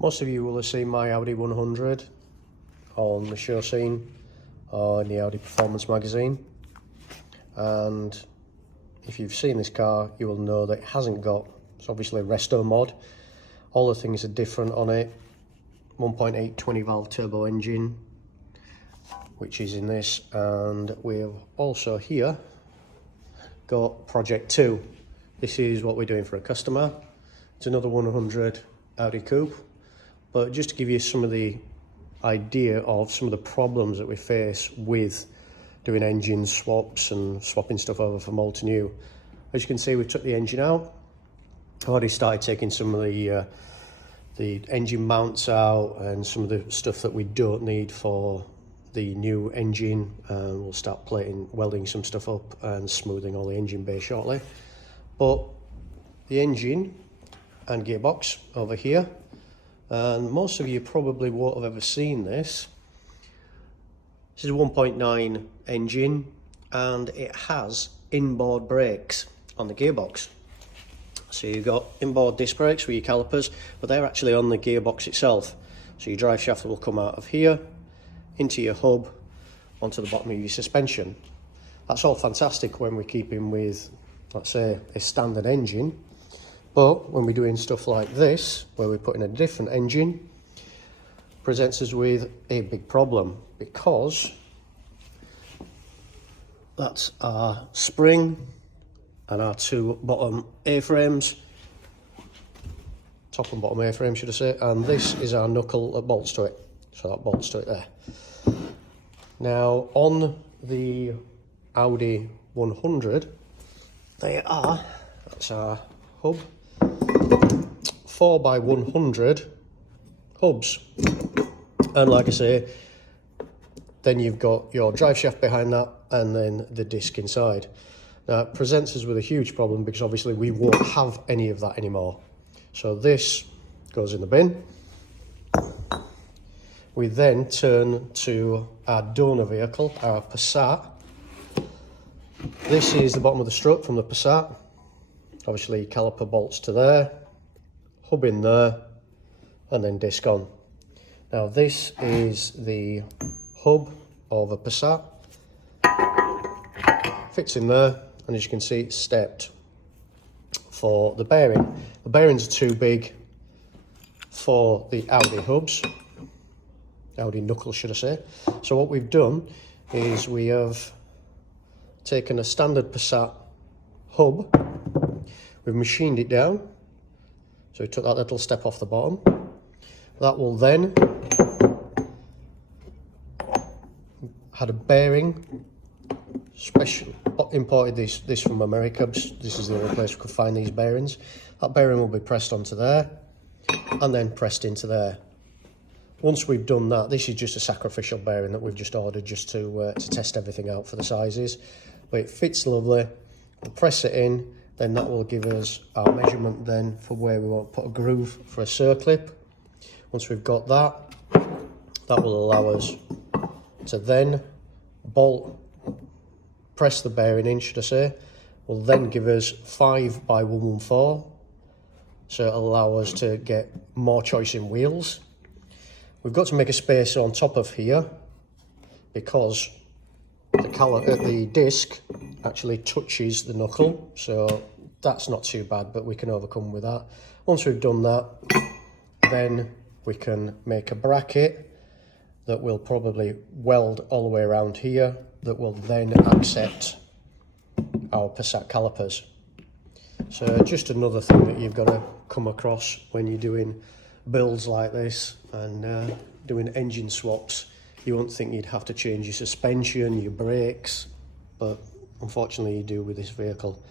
Most of you will have seen my Audi 100 on the show scene or in the Audi Performance magazine, and if you've seen this car you will know that it hasn't got, it's obviously a resto mod. All the things are different on it. 1.8 20 valve turbo engine, which is in this, and we've also here got Project 2. This is what we're doing for a customer. It's another 100 Audi coupe, but just to give you some of the idea of some of the problems that we face with doing engine swaps and swapping stuff over from old to new. As you can see, we took the engine out. I've already started taking some of the engine mounts out and some of the stuff that we don't need for the new engine, and we'll start welding some stuff up and smoothing all the engine bay shortly. But the engine and gearbox over here, and most of you probably won't have ever seen this. This is a 1.9 engine and it has inboard brakes on the gearbox. So you've got inboard disc brakes with your calipers, but they're actually on the gearbox itself. So your drive shaft will come out of here into your hub onto the bottom of your suspension. That's all fantastic when we're keeping with, let's say, a standard engine. But when we're doing stuff like this, where we're putting a different engine, presents us with a big problem, because that's our spring and our two bottom A-frames, top and bottom A-frame should I say, and this is our knuckle that bolts to it. So that bolts to it there. Now on the Audi 100, that's our hub, 4x100 hubs, and like I say, then you've got your drive shaft behind that and then the disc inside. Now it presents us with a huge problem because obviously we won't have any of that anymore. So this goes in the bin. We then turn to our donor vehicle, our Passat. This is the bottom of the strut from the Passat. Obviously caliper bolts to there, hub in there, and then disc on. Now this is the hub of a Passat. Fits in there, and as you can see it's stepped for the bearing. The bearings are too big for the Audi hubs. Audi knuckles should I say. So what we've done is we have taken a standard Passat hub, we've machined it down, so we took that little step off the bottom. That will then had a bearing, special imported this from America. This is the only place we could find these bearings. That bearing will be pressed onto there and then pressed into there. Once we've done that, this is just a sacrificial bearing that we've just ordered just to test everything out for the sizes. But it fits lovely. We'll press it in, then that will give us our measurement then for where we want to put a groove for a circlip. Once we've got that, that will allow us to then press the bearing in, should I say, will then give us 5x114. So it'll allow us to get more choice in wheels. We've got to make a spacer on top of here because the disc actually touches the knuckle, so that's not too bad, but we can overcome with that. Once we've done that, then we can make a bracket that will probably weld all the way around here that will then accept our Passat calipers. So just another thing that you've got to come across when you're doing builds like this and doing engine swaps. You won't think you'd have to change your suspension, your brakes, but unfortunately you do with this vehicle.